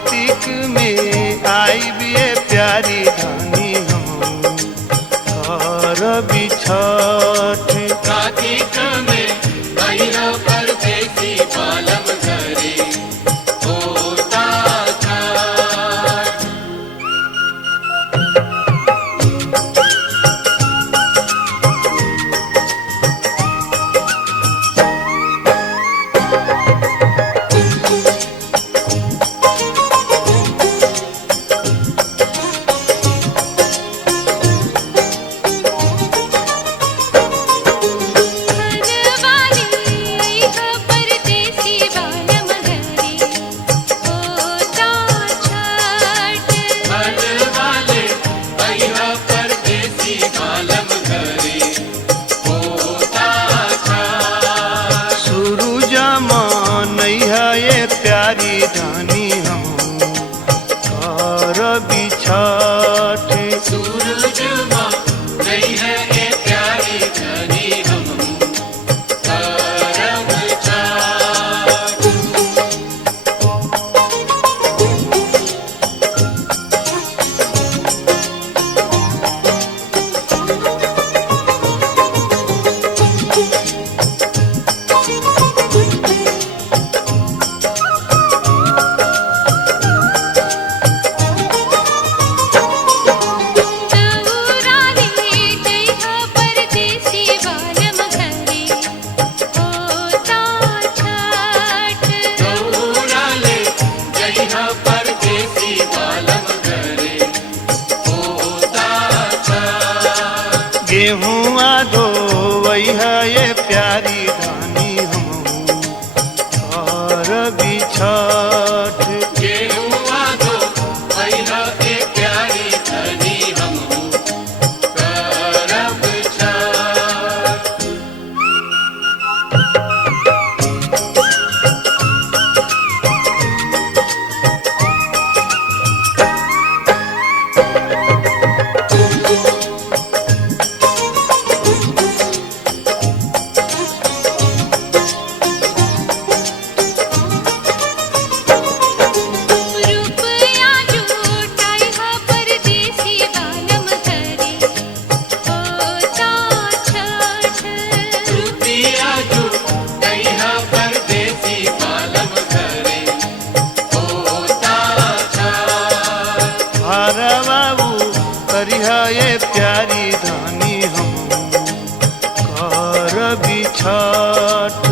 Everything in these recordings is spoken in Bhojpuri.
कार्तिक में आई भी प्यारी धानी हम करब छठ। कार्तिक में अइहा परदेसी बालम घरे होता छठ। प्यारी धानी हम करब छठ। सूरज माँ नहीं है ये प्यारी धनी हम करब छठ। गेहुआ धोवई है ये प्यारी धानी हम करब छठ। गेहुआ धोवई है ये प्यारी धनी हम करब छठ। ये प्यारी धानी हम करब छठ।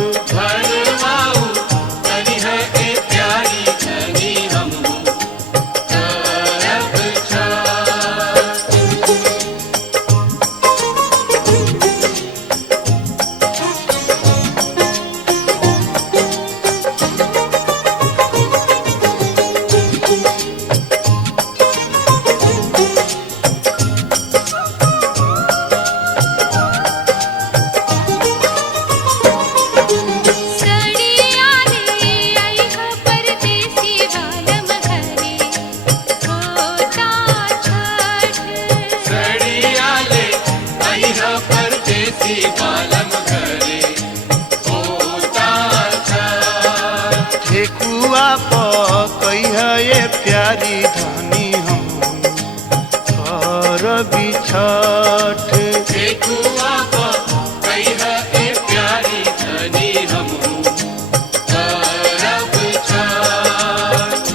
ठेकुआ पकई है ये प्यारी धानी हम करब छठ। ठेकुआ पकई है ये प्यारी धनी हम करब छठ।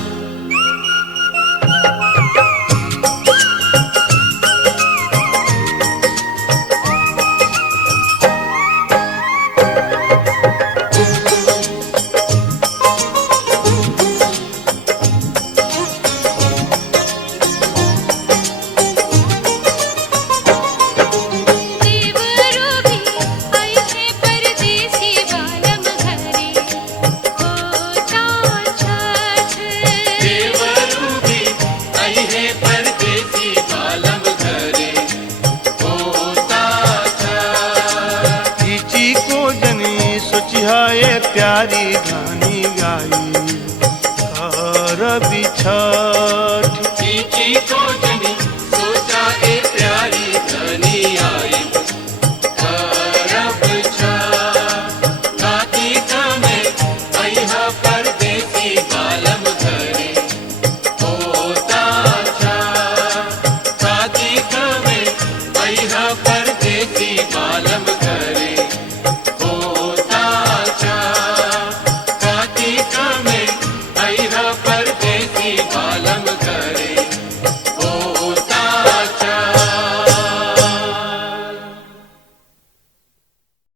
ये प्यारी धानी गाई करब छठ।